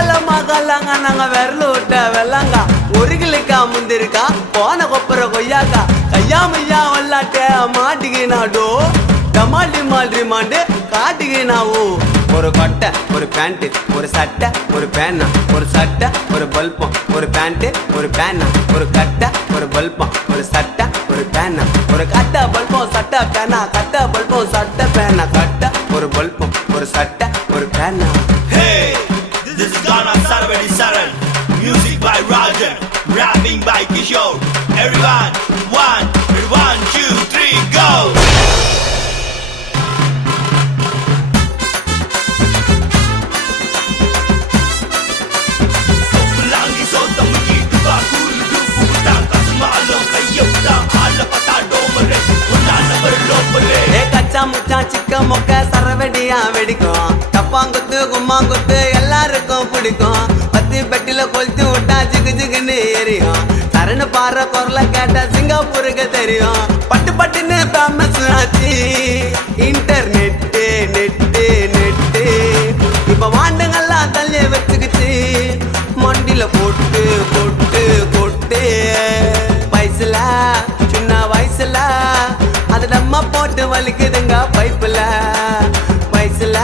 வல்லால மகளாங்க நாங்க விரல விட்ட வெள்ளாங்க ஒரு கிளிக்கா முந்திருக்கா போன கொப்புற கொய்யாக்கா கையா மையா வல்லாட்ட மாட்டிக்கினாடோ டமால்டி மால்டி மாண்டு காட்டிக்கினாவோ ஒரு கொட்டை ஒரு பேண்ட் ஒரு சட்டை ஒரு பேனா ஒரு சட்டை ஒரு பல்பம் ஒரு பேண்ட் ஒரு பேனா ஒரு கட்டை ஒரு பல்பம் ஒரு சட்டை ஒரு பேனா ஒரு கட்டை பல்பம் சட்டை பேனா கட்டை பல்பம் சட்டை பேனா கட்டை ஒரு பல்பம் ஒரு சட்டை ஒரு பேனா. Hey, this is Ghana Sarvadi Saran. Music by Rajan, rapping by Kishore. Everyone, one, two, three, go. சிக்க மொக்க சரவெடியா வெடிக்கும் தப்பாங்குத்து கும்மாங்குத்து எல்லாருக்கும் பிடிக்கும் பத்தி பெட்டில கொளுத்தி விட்டா ஜிகு ஜிகுன்னு எரியும் சரணு பாற குரல கேட்டா சிங்கப்பூருக்கு தெரியும் பட்டு பட்டுன்னு ஃபேமஸ் ஆச்சு இன்டர்நெட்டு நெட்டு நெட்டு இப்ப வாண்டுங்கெல்லாம் தள்ளி வச்சுக்கிச்சு மண்டில போட்டு போட்டு போட்டு வயசுல சின்ன வயசுல அது நம்ம போட்டு வலிக்குதுங்க பைப்புல வயசுல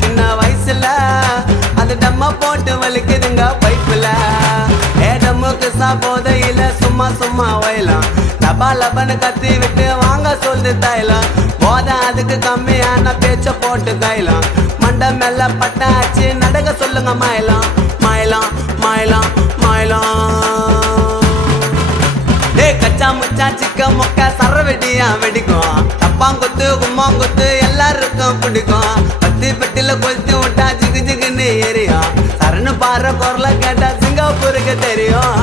சின்ன வயசுல அது நம்ம போட்டு வலிக்குதுங்க பைப்புல ஏடமுக்கு போதையில சும்மா சும்மா வயலாம் லபா லபன்னு கத்தி விட்டு வாங்க சொல்லுது தைலம் போதை அதுக்கு கம்மியான பேச்ச போட்டு கைலாம் மண்டை மேல பட்டாச்சு நடக்க சொல்லுங்க மாயலாம் மாயலாம் மாயலாம் மாயலாம். கச்சா முச்சா சிக்க மொக்க சரவெடியா வெடிக்கும் தப்பாங்குத்து கும்மாங்குத்து எல்லாருக்கும் பிடிக்கும் பத்தி பெட்டில கொளுத்தி விட்டா ஜிகு ஜிகுன்னு எரியும் சரணு பாற குரல கேட்டா சிங்கப்பூருக்கு தெரியும்.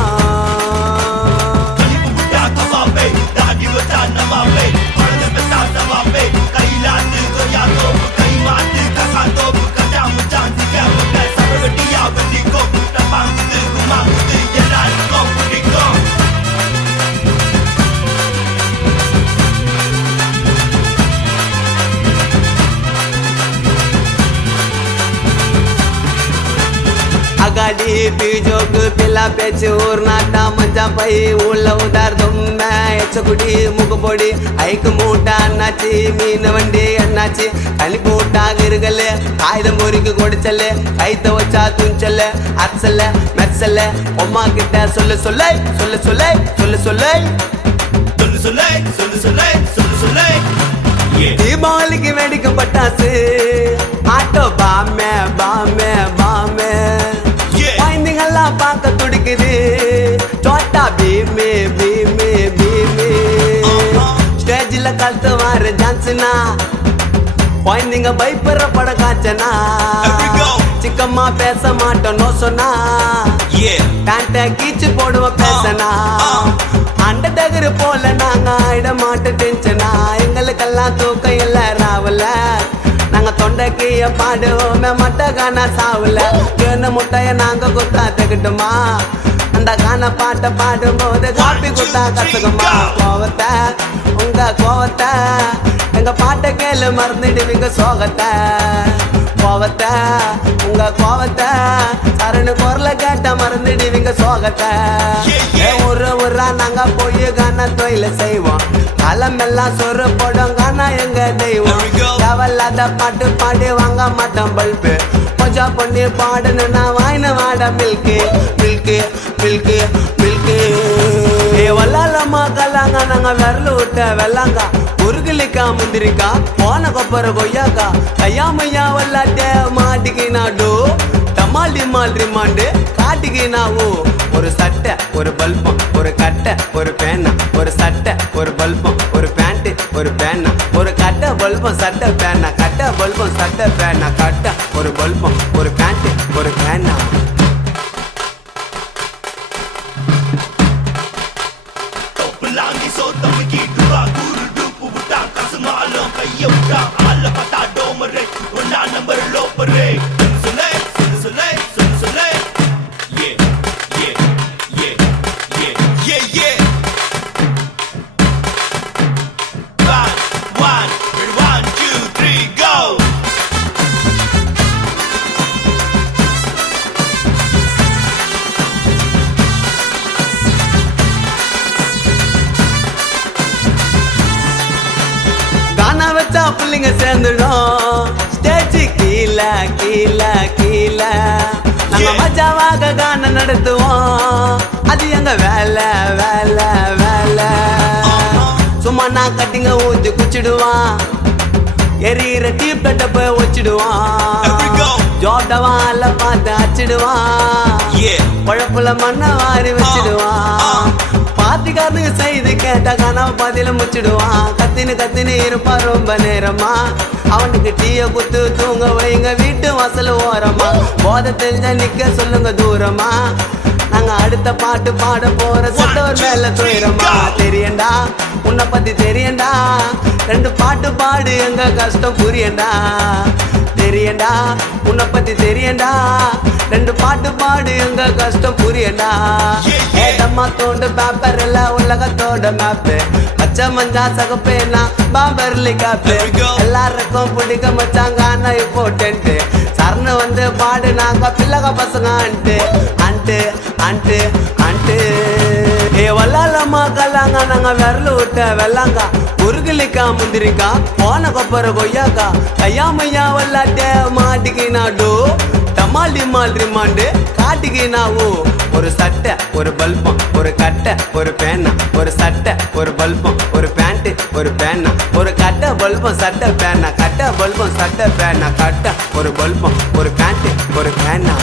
அகாடி பீஜோக்கு பில்லா பேச்சு ஊர் நாட்டா மஞ்சா பை உள்ள உதார் தொம்ம எச்சக்குடி முகப்பொடி ஐக்கு மூட்டா அண்ணாச்சி மீன் வண்டி எண்ணாச்சி தனி போட்டா இருகல்லு ஆயுதம் பொறிக்கு கொடுச்சல்லு கைத்த வச்சா துஞ்சல்ல அச்சல்ல மெச்சல்ல அம்மா கிட்ட சொல்லு சொல்லை சொல்லு சொல்லை சொல்லு சொல்லை சொல்லு சொல்லை சொல்லு சொல்லை சொல்லு சொல்லை. தீபாவளிக்கு வெடிக்கும் பட்டாசு ஆட்டோ பாமே பாமே பாமே குழந்தைங்கெல்லாம் பார்க்க துடிக்குது சோட்டா பீமே பீமே பீமே ஸ்டேஜில் கழுத்து வாரு ஜான்சனா குழந்தைங்க பயப்படுற பட காய்ச்சனா சிக்கம்மா பேச மாட்டோம் நோ சொன்னா பேண்ட கீச்சு போடுவோம் பேசனா அண்ட டகரு போல நாங்க ஆயிட மாட்டோம் டென்ஷனா எங்களுக்கெல்லாம் தூக்கம் இல்ல ராவல நாங்க தொண்டைக்கிய பாடுவோமே மட்ட காண சாவுல கேன முட்டைய நாங்க குத்தா தகட்டுமா அந்த கான பாட்டை பாடும்போது காப்பி குத்தா கத்துக்குமா கோவத்தை உங்க கோவத்தை எங்க பாட்டை கேளு மறந்துடுவீங்க சோகத்தை கோவத்தை உங்க கோவத்தை சரணு குரல கேட்ட மறந்துடுவீங்க சோகத்தை ஒரு ஊரா நாங்க போய் கான தொழில செய்வோம் காலமெல்லாம் சொரு போடும் கானா எங்க தெய்வம் தேவல்லாத பாட்டு பாடி வாங்க மாட்டோம் பல்பு கொஞ்சம் பண்ணி பாடுனா வாயின வாட மில்கு மில்கு மில்கு மில்கு வல்லாலம்மா கல்லாங்க நாங்க விரல விட்ட வெள்ளாங்க உருகிலிக்கா முந்திரிக்கா போன கொப்பர கொய்யாக்கா கையா மையா வல்லாட்ட மாட்டிக்கினாடோ டமால்டி மால்டி மாண்டு காட்டிக்கினாவோ ஒரு சட்டை ஒரு பல்பம் ஒரு கட்டை ஒரு பேனா ஒரு சட்டை ஒரு பல்பம் ஒரு பேண்ட் ஒரு பேனா ஒரு கட்டை பல்பம் சட்டை பேனா கட்டை பல்பம் சட்டை பேனா கட்டை ஒரு பல்பம் ஒரு பேண்ட் ஒரு பேனா. பாட்டிங்க சேர்ந்துடும் ஸ்டேஜ் கீழே கீழே கீழே நம்ம மஜாவாக கான நடத்துவோம் அது எங்க வேலை வேலை வேலை சும்மா நான் கட்டிங்க ஊத்தி குச்சிடுவான் எரியிற டீப் கட்ட போய் வச்சிடுவான் ஜோட்டவான் பார்த்து அச்சிடுவான் குழப்புல மண்ண வாரி வச்சிடுவான் பாத்திக்காரனுக்கு செய்து கேட்ட கனவு பதில முச்சிடுவான் கத்தின்னு இருப்பா ரொம்ப நேரமா அவனுக்கு டீய குத்து தூங்க வைங்க வீட்டு வாசல் ஓரமா போதை தெரிஞ்சா நிக்க சொல்லுங்க தூரமா நாங்க அடுத்த பாட்டு பாட போற சட்டோர் மேல துயரமா தெரியண்டா உன்னை பத்தி தெரியண்டா ரெண்டு பாட்டு பாடு எங்க கஷ்டம் புரியண்டா தெரியண்டா உன்னை பத்தி தெரியண்டா ரெண்டு பாட்டு பாடு எங்க கஷ்டம் புரியண்டா ஏதம்மா தோண்டு பேப்பர் எல்லாம் உலகத்தோட மேப்பு பச்சை மஞ்சா சகப்பேனா பாபர்லி காப்பு எல்லாருக்கும் பிடிக்க மச்சாங்க ஆனா இம்பார்ட்டன்ட் சரணு வந்து பாடு நாங்க பிள்ளக பசங்க அண்டு அண்டு அண்டு அண்டு ஏ வல்லாலம்மா கல்லாங்க நாங்க விரல விட்ட வெள்ளாங்க உருகிலிக்கா முந்திரிக்கா போன கொப்பர கொய்யாக்கா கையாமையா வல்லாட்டே மாட்டிக்கு நாடு டமால் டிமால் ரிமாண்டு காட்டிக்கு நாவு ஒரு சட்டை ஒரு பல்பம் ஒரு கட்டை ஒரு பேனா ஒரு சட்டை ஒரு பல்பம் ஒரு பேண்ட் ஒரு பேனா ஒரு கட்டை பல்பம் சட்டை பேனா கட்டை பல்பம் சட்டை பேனா கட்டை ஒரு பல்பம் ஒரு பேண்ட் ஒரு பேனா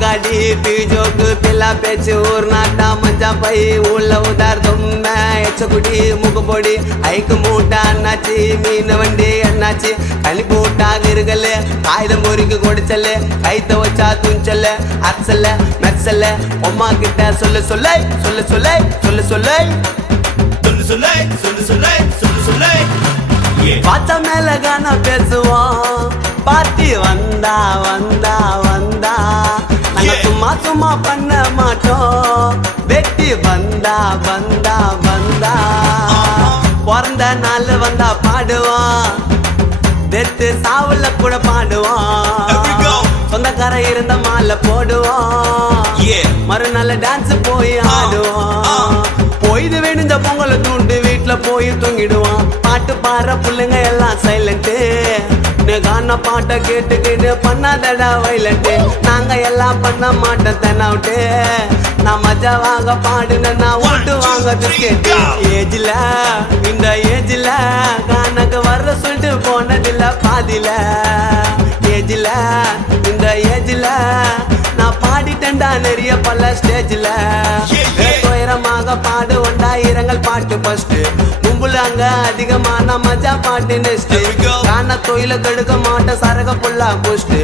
गाड़ी बीजोक पिला पेच ऊर्नाटा मंजा पई ऊళ్ళ उदार दुम्मे एचकुडी मुगपोडी ऐक मूटा अण्णाची मीन वंडी अण्णाची कलिपूटा गिरगले कायदम मुरिकि कोडिचले கைத்த வச்சா துஞ்சல அச்சல மெச்சல அம்மா கிட்ட சொல்லு சொல்லை சொல்லு சொல்லை சொல்லு சொல்லை சொல்லு சொல்லை சொல்லு சொல்லை சொல்லு சொல்லை பாச்சா மேல கான பேசுவோம் பாட்டி வந்தா வந்தா வந்தா நாங்க சும்மா சும்மா பண்ண மாட்டோம் வெட்டி வந்தா வந்தா வந்தா பிறந்த நாள் வந்தா பாடுவான் வெத்து சாவுல கூட பாடுவான் சொந்தக்கார இருந்த மாலை போடுவான் மறுநாள் டான்ஸ் போய் ஆடுவான் பொய்து வேணுஞ்ச பொங்கலை தூண்டு வீட்டுல போய் தூங்கிடுவான் பாட்டு பாடுற பிள்ளைங்க எல்லாம் சைலண்ட் கான பாட்டை கேட்டுக்கிட்டு பண்ணாதடா வைலண்ட் நாங்க எல்லாம் பண்ண மாட்டோம் தென்னாவிட்டு நான் மஜாவாக பாடுனா ஓட்டு வாங்க கேட்டு ஏஜ்ல இந்த ஏஜ்ல கானக்கு வர்ற சொல்லிட்டு போனதில்ல பாதில ஏஜ்ல இந்த ஏஜ்ல நான் பாடிட்டேன்டா நிறைய பல ஸ்டேஜ்ல துயரமாக பாடு ஒண்டாயிரங்கள் பாட்டு ஃபர்ஸ்ட் கும்புல அங்க அதிகமான மஜா பாட்டு நெக்ஸ்ட் கான தொழில கெடுக்க மாட்டேன் சரக புல்லா குஷ்டு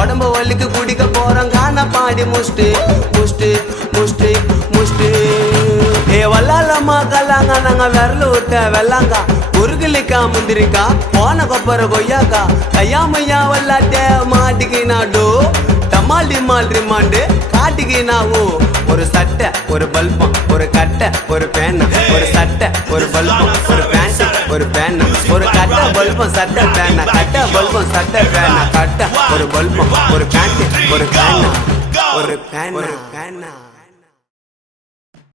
உடம்பு வலிக்கு குடிக்க போறோம் கான பாடி முஷ்டு முஷ்டு முஷ்டு முஷ்டு ஏ வல்லாலம்மா கல்லாங்க நாங்க விரல விட்ட வெள்ளாங்க உருகிலிக்கா முந்திரிக்கா போன கொப்பர கொய்யாக்கா கையாமையா வல்லாட்டே மாட்டிக்கு நாடு டமால் டிமால் ரிமாண்டு காட்டிக்கு நாவு ஒரு சட்டை ஒரு பல்பம் ஒரு கட்டை ஒரு பேனா ஒரு சட்டை ஒரு பல்பம் ஒரு பேண்ட் ஒரு பேனா ஒரு கட்டை பல்பம் சட்டை பேனா கட்டை பல்பம் சட்டை பேனா கட்டை ஒரு பல்பம் ஒரு பேண்ட் ஒரு பேனா ஒரு பேனா